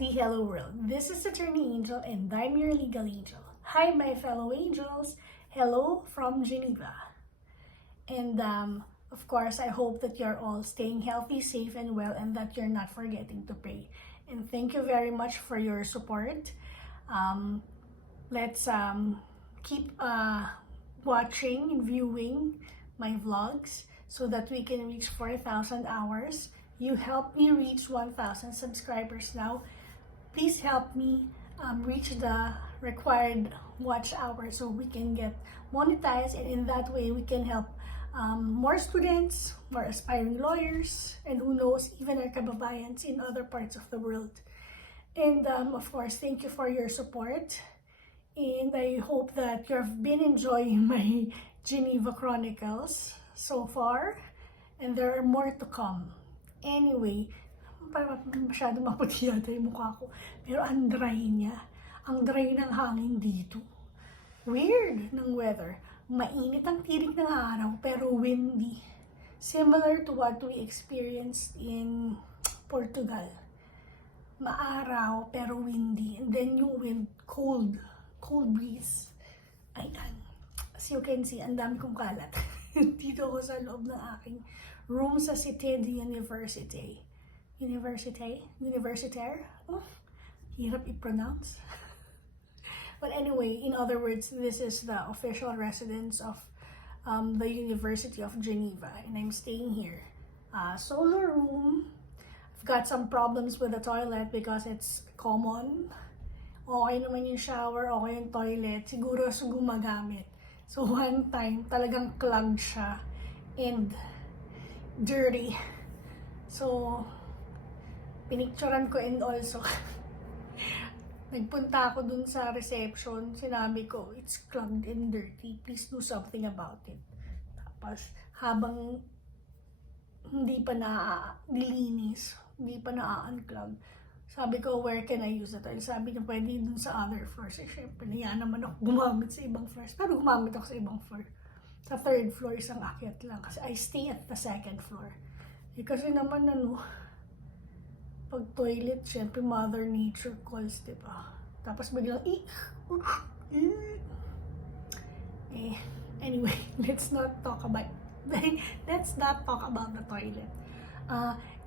Happy Hello World. This is Attorney Angel and I'm your legal angel. Hi my fellow angels. Hello from Geneva. And of course, I hope that you're all staying healthy, safe, and well, and that you're not forgetting to pray. And thank you very much for your support. Let's keep watching and viewing my vlogs so that we can reach 4,000 hours. You helped me reach 1,000 subscribers now. Please help me reach the required watch hours so we can get monetized, and in that way we can help more students, more aspiring lawyers, and who knows, even our kababayans in other parts of the world. And of course, thank you for your support. And I hope that you've been enjoying my Geneva Chronicles so far. And there are more to come. Anyway, parang masyado maputi yata yung mukha ko. Pero ang dry niya. Ang dry ng hangin dito. Weird ng weather. Mainit ang tirik ng araw pero windy. Similar to what we experienced in Portugal. Maaraw pero windy. And then yung wind, cold breeze. Ayan. As you can see, ang dami kong kalat. Dito ako sa loob ng aking room sa Cité de Université. Universitaire? Oh, hirap i-pronounce. But anyway, in other words, this is the official residence of the University of Geneva. And I'm staying here. Solo room. I've got some problems with the toilet because it's common. Okay naman yung shower, okay yung toilet. Siguro gumagamit. So one time, talagang clogged siya. And dirty. So, pinicturan ko, and also, nagpunta ako dun sa reception, sinabi ko, it's clogged and dirty, please do something about it. Tapos, habang hindi pa nilinis, hindi pa na-unclog, sabi ko, where can I use it? Sabi niya, pwede dun sa other floors. Eh, syempre, niya naman ako gumamit sa ibang floors. Pero gumamit ako sa ibang floor. Sa third floor, isang akyat lang. Kasi I stay at the second floor. Eh, kasi naman, pag toilet, syempre, Mother Nature calls, diba? Tapos biglang, anyway, let's not talk about the toilet.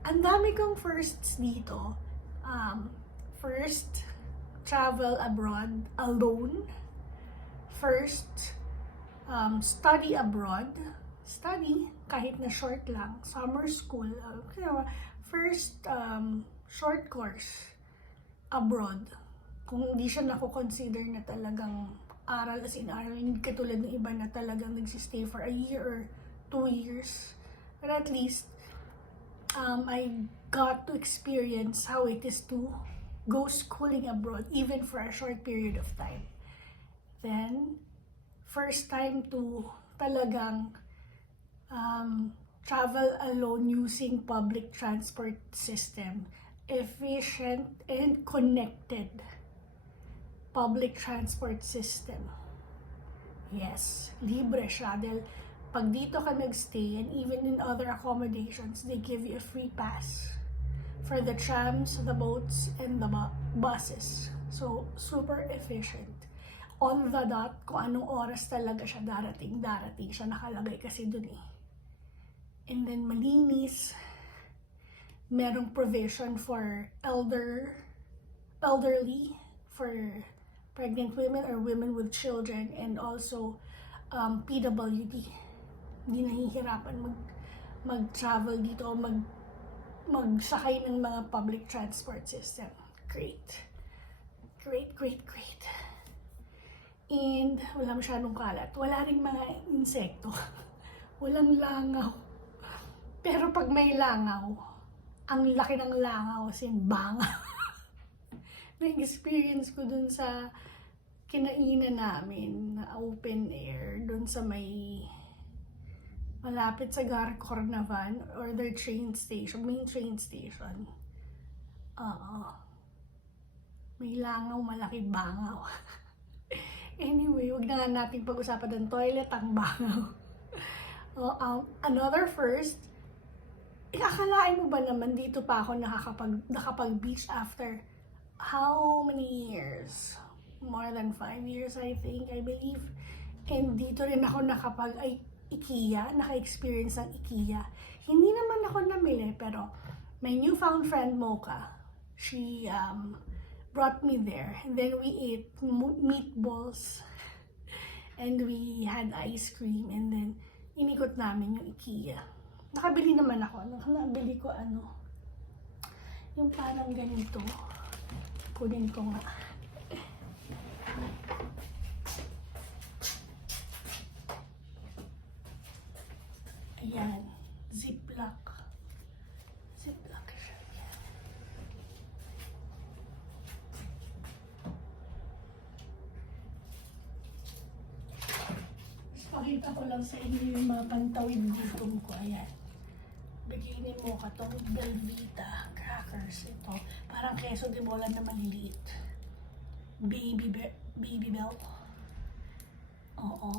Ang dami kong firsts dito. First, travel abroad alone. First, study abroad. Study, kahit na short lang. Summer school. First, short course abroad. Kung hindi siya nako-consider na talagang aral, as in aral, hindi katulad ng iba na talagang nagsistay for a year or 2 years. But at least, I got to experience how it is to go schooling abroad, even for a short period of time. Then, first time to talagang travel alone using public transport system. Efficient and connected public transport system. Yes, libre siya. Dahil pag dito ka nagstay, and even in other accommodations, they give you a free pass for the trams, the boats, and the buses. So, super efficient. On the dot, kung anong oras talaga siya darating siya nakalagay kasi dun eh. And then malinis, merong provision for elderly, for pregnant women or women with children, and also PWD. Hindi nahihirapan mag-travel dito, magsakay ng mga public transport system. Great. And wala masyadong kalat. Wala ring mga insekto. Walang langaw. Pero pag may langaw, ang laki ng langaw, as in bangaw. Na-experience ko dun sa kinainan namin na open air, dun sa malapit sa Carnaval or their main train station. May langaw, malaki bangaw. Anyway, huwag na nga natin pag-usapan ng toilet, ang bangaw. Another first, akalain mo ba naman dito pa ako nakapag-beach after how many years? More than 5 years, I think, I believe. And dito rin ako IKEA, naka-experience ng IKEA. Hindi naman ako namili, pero my newfound friend Mocha, she brought me there. And then we ate meatballs. And we had ice cream. And then, inikot namin yung IKEA. Nakabili naman ako. Nakabili ko yung parang ganito. Kunin ko nga. Ayan. Ziploc. Ziploc siya. Ayan. Pakita ko lang sa inyo yung mga pantawid gutom ko. Ayan. Bigay ni Mocha itong Belvita crackers. Ito. Parang queso de bola na maliliit. Baby bell. Oo.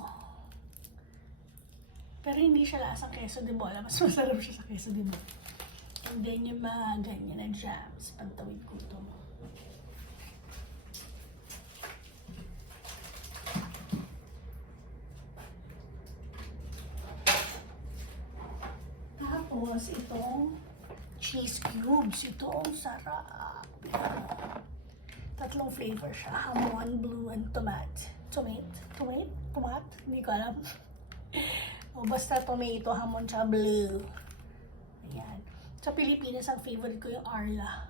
Pero hindi siya lasang queso de bola. Mas masarap siya sa queso de bola. And then yung mga ganyan na jams. Pantawid gutom. Tapos itong cheese cubes. Ito ang sarap. Tatlong flavor siya. Hamon, blue, and tomato. Tomato? Hindi ko alam. O basta tomato, hamon, tsaka blue. Ayan. Sa Pilipinas, ang favorite ko yung Arla.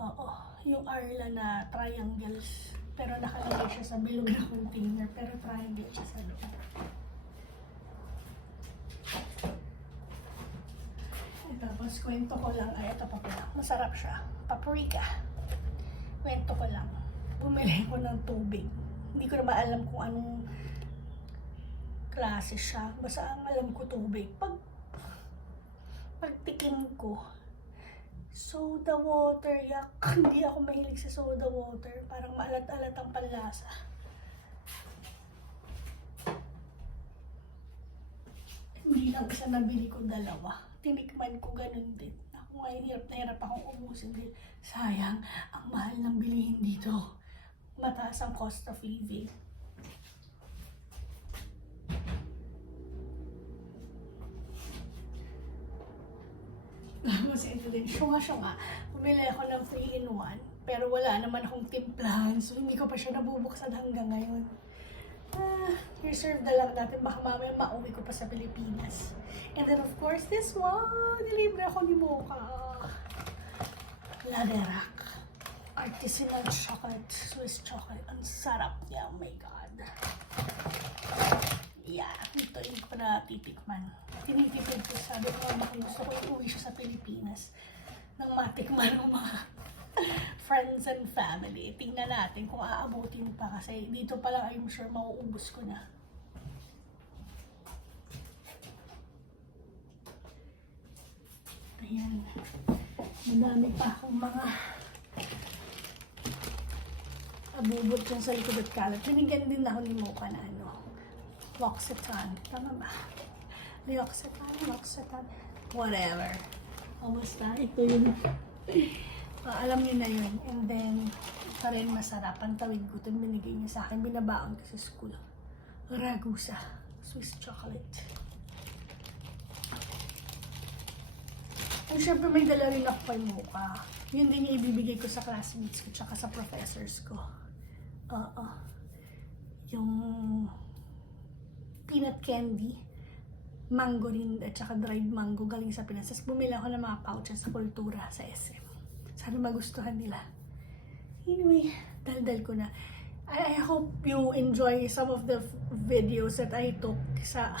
Oo. Yung Arla na triangles. Pero nakalagay siya sa bilog na container. Pero triangle siya sa loob. Tapos kwento ko lang, ay ito pa pala. Masarap siya. Paprika. Kwento ko lang. Bumili ko ng tubig. Hindi ko naman alam kung anong klase siya. Basta ang alam ko tubig. Pagtikim ko, soda water, yak. Hindi ako mahilig sa soda water. Parang maalat-alat ang panlasa. Hindi lang isa nabili ko, dalawa. Tinikman ko ganun din. Ako ngayon hirap na hirap akong umusin din. Sayang, ang mahal ng bilihin dito. Mataas ang cost of living. Tapos ito din, syunga-syunga. Bumili ako ng 3-in-1, pero wala naman akong timplahan, so hindi ko pa siya nabubuksan hanggang ngayon. Reserve na lang natin, baka mamaya mauwi ko pa sa Pilipinas. And then of course, this one, nilibre ako ni Mocha. Laderac. Artisanal chocolate, Swiss chocolate. Ang sarap niya, oh my God. Yeah, ito yung pa natitikman. Tinitipid ko, sabi ko nga gusto ko iuwi siya sa Pilipinas nang matikman ng mga friends and family. Tingnan natin kung aabutin pa kasi dito pa lang I'm sure mauubos ko na. Ayan. Madami pa akong mga abubot dyan sa likod at kalat. Binigyan din ako ni Mocha na L'Occitane. Tama ba? L'Occitane. Whatever. O basta, ito yung alam niyo na yun. And then, ito rin masarap. Ang tawid ko ito binigay niya sa akin. Binabaon ko sa school. Ragusa. Swiss chocolate. And syempre may dala rin ako kay Mocha. Yun din yung ibibigay ko sa classmates ko tsaka sa professors ko. Yung peanut candy, mango rin, at saka dried mango galing sa Pinas. Tapos bumili ako ng mga pouches sa Kultura sa SM. Sana magustuhan nila. Anyway, daldal ko na. I hope you enjoy some of the videos that I took sa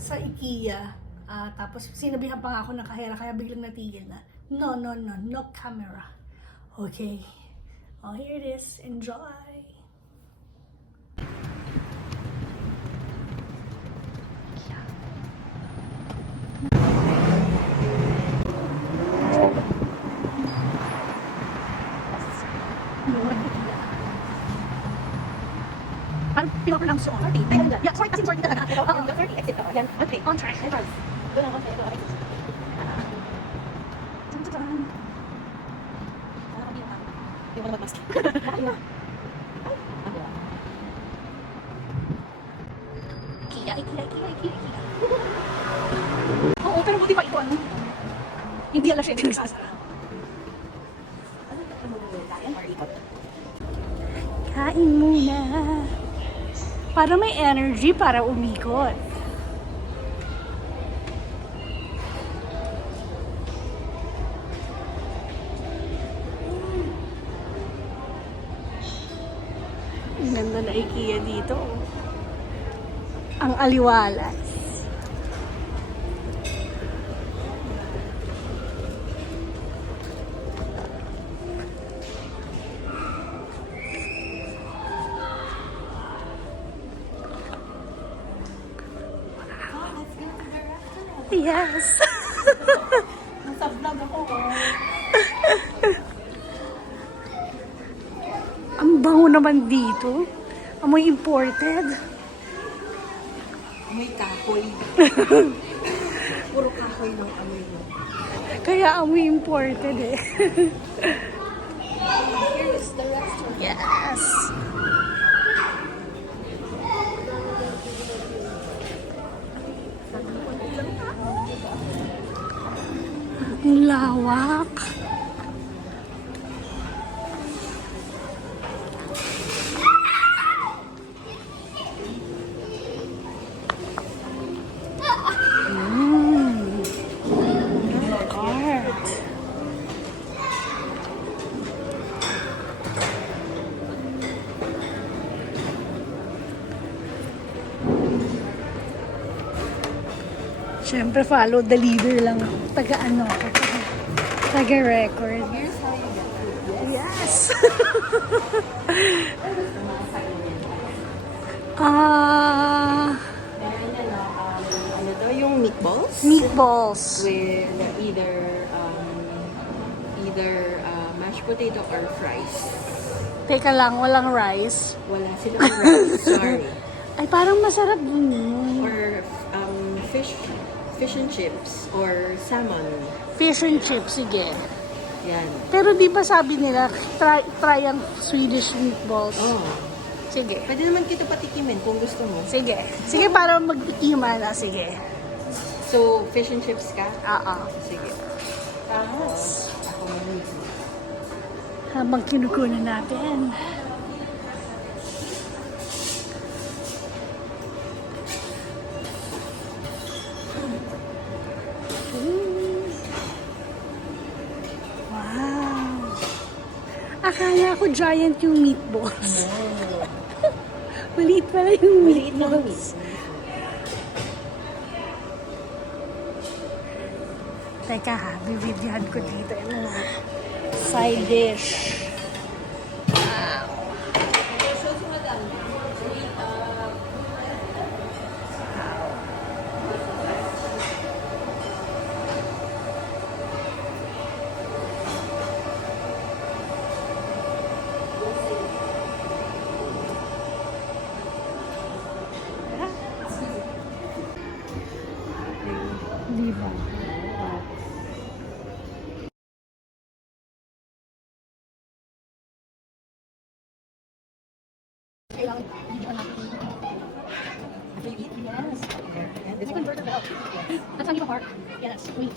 IKEA. Tapos sinabihan pa nga ako ng kahera kaya biglang natigil na. No camera. Okay. Oh, here it is. Enjoy. Pinapronounce yun. Yeah, sorry, kasi sorry talaga. The 30 exit ako. Yan. Okay, on track. Entrance. Doon ako. Hindi mo na mag-mask. IKEA. Oo, pero buti pa ito ano. Hindi alas 7 nagsasara. Kain muna. Para may energy para umikot. Ang ganda na IKEA dito. Ang aliwalas. Yes. Nasa vlog ako. Ang bango naman dito. Amoy imported. Amoy kahoy. Puro kahoy ng amoy mo. Kaya amoy imported eh. Here's the restaurant. Yes. Ang lawak. Cart. Siyempre, follow the leader lang ako. Taga-ano ako. Taga-record. Here's how you get food. Yes! Meron yan, ano to, yung meatballs? Meatballs. With either mashed potato or fries. Teka lang, walang rice. Wala silang rice, sorry. Ay, parang masarap din yun. Or fish and chips or salmon. Fish and chips, sige. Yan. Pero di ba sabi nila, try ang Swedish meatballs? Oh. Sige. Pwede naman kita patikimin kung gusto mo. Sige. Sige, para mag-ikima na. Sige. So, fish and chips ka? Sige. Yes. Ako mag-mix. Habang kinukunan natin. Wow. Akala ko giant yung meatballs. Maliit pala yung Maliit lang yung meatballs. Teka ha, bibidyohan ko dito yung mga side dish. Diba? Kailangan bibigyan natin. Yes. It's convertible. That's how you park. Yes, wait.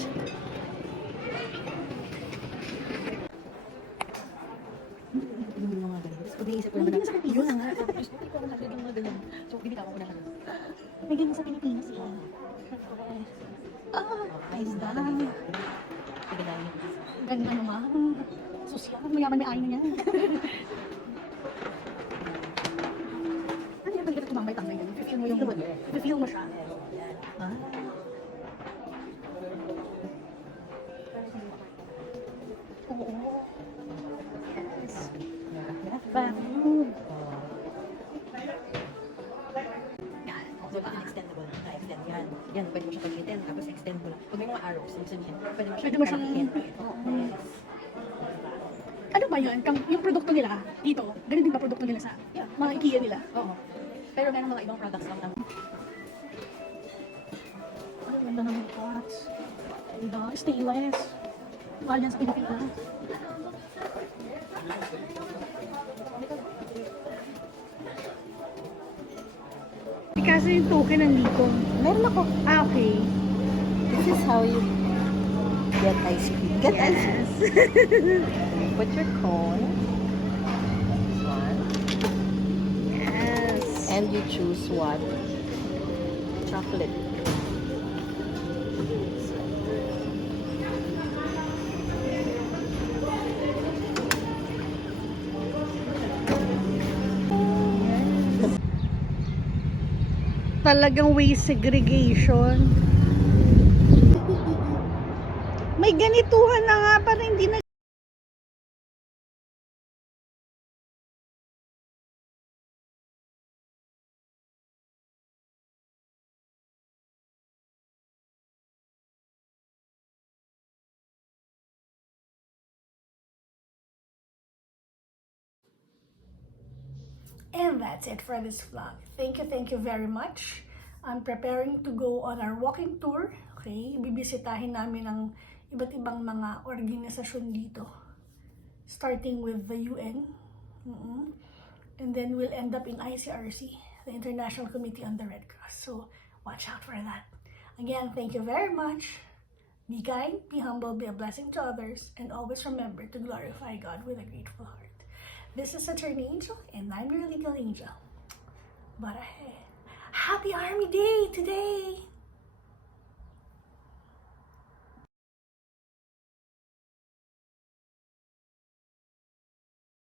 Pag-iisip ko May naman ganyan sa Pilipinas. Yun nga. Diyos ko, ikaw na mga ganyan. So, binitawan ko na lang. May ganyan sa Pilipinas. Ayos na. Ganyan ano ma. Sosyal. Mayaman may ayaw niya. Ano yung pagkita tumambay tambay ganyan? Feel mo yung... Feel mo siya. Oo. Yes. Bamboo. Yan. Diba? Extendable. Na-extend yan. Yan, pwede mo siya pag-extend. Tapos extend mo lang. Pag may mga arrows, ibig sabihin, pwede mo siya Pwede mo siyang... Ano ba yun? Yung produkto nila dito, ganun din ba produkto nila sa mga IKEA nila? Oo. Pero meron mga ibang products lang. Ang ganda ng mga pots. Diba? Stainless. Mahal yan sa Pilipinas. Nasa yung token nandito? Meron ako. Ah, okay. This is how you get ice cream. Get ice cream. You put your cone. One. Yes. And you choose what? Chocolate. Talagang waste segregation. May ganituhan na nga para hindi na. And that's it for this vlog. Thank you very much. I'm preparing to go on our walking tour. Okay, bibisitahin namin ang iba't ibang mga organisasyon dito. Starting with the UN. And then we'll end up in ICRC, the International Committee on the Red Cross. So watch out for that. Again, thank you very much. Be kind, be humble, be a blessing to others, and always remember to glorify God with a grateful heart. This is Attorney Angel, and I'm your legal angel. But hey, happy Army Day today!